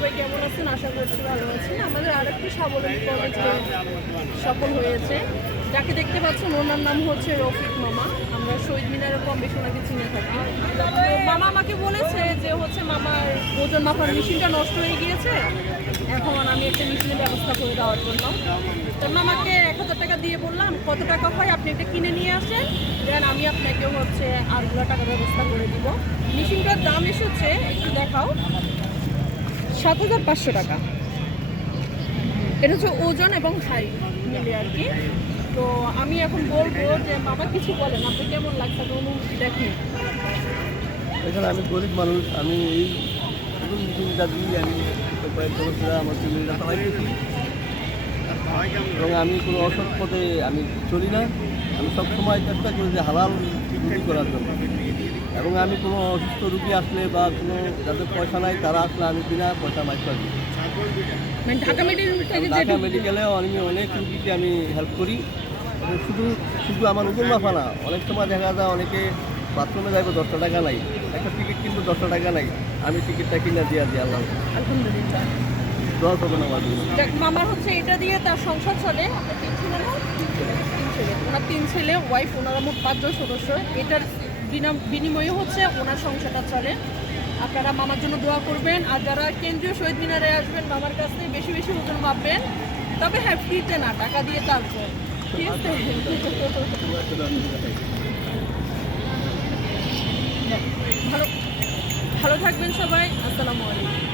সবাই কেমন আছেন? আশা করছি ভালো আছেন। আমাদের আরেকটি স্বাবলম্বী কলেজে সফল হয়েছে। যাকে দেখতে পাচ্ছেন, ওনার নাম হচ্ছে রফিক মামা। আমরা শহীদ মিনারে কম বেশি ওনাকে চিনে থাকি। মামা আমাকে বলেছে যে হচ্ছে মামার ওজন মাপার মেশিনটা নষ্ট হয়ে গিয়েছে। এখন আমি একটা মেশিনের ব্যবস্থা করে দেওয়ার জন্য। তো মামাকে এক হাজার টাকা দিয়ে বললাম, কত টাকা হয়? আপনি এটা কিনে নিয়ে আসেন। দেন আমি আপনাকে হচ্ছে আটগুলো টাকার ব্যবস্থা করে দিব। মেশিনটার দাম এসেছে, একটু দেখাও। সাত হাজার পাঁচশো টাকা। এটা হচ্ছে ওজন এবং হাই মিলে আর কি। তো আমি এখন বলব যে মামা কিছু বলেন আপনি কেমন লাগছে অনুভূতি দেখেন এখানে আমি গরিব মানুষ, আমি এই মেশিনটা দিয়ে আমি আমার ফ্যামিলিটা এবং আমি কোনো অসৎ পথে আমি চলি না। আমি সবসময় চেষ্টা করি যে হালাল করার জন্য। এবং আমি কোনো অসুস্থ রুগী আসলে বা কোনো যাদের পয়সা নাই তারা আসলে আমি বিনা পয়সা মাইকা দিই মানে ঢাকা মেডিকেল আমি অনেক রুগীকে আমি হেল্প করি। এবং শুধু শুধু আমার ওজন মাফা না অনেক সময় দেখা যায় অনেকে বাথরুমে যাবে দশটা টাকা নাই। একটা টিকিট কিন্তু দশটা টাকা নাই। আমি টিকিটটা কিনে দিয়ে দিই আল্লাহ। আলহামদুলিল্লাহ। আমার মামার হচ্ছে এটা দিয়ে তার সংসার চলে। আপনার তিন ছেলে না? ওনার তিন ছেলে ওয়াইফ ওনারা মোট পাঁচজন সদস্য। এটার বিনিময়ে হচ্ছে, ওনার সংসারটা চলে। আপনারা মামার জন্য দোয়া করবেন, আর যারা কেন্দ্রীয় শহীদ মিনারে আসবেন, মামার কাছ থেকে বেশি বেশি ওজন মাপবেন তবে হ্যাঁ ফ্রিতে না, টাকা দিয়ে তারপর। ঠিক আছে ভালো ভালো থাকবেন সবাই, আসসালামু আলাইকুম।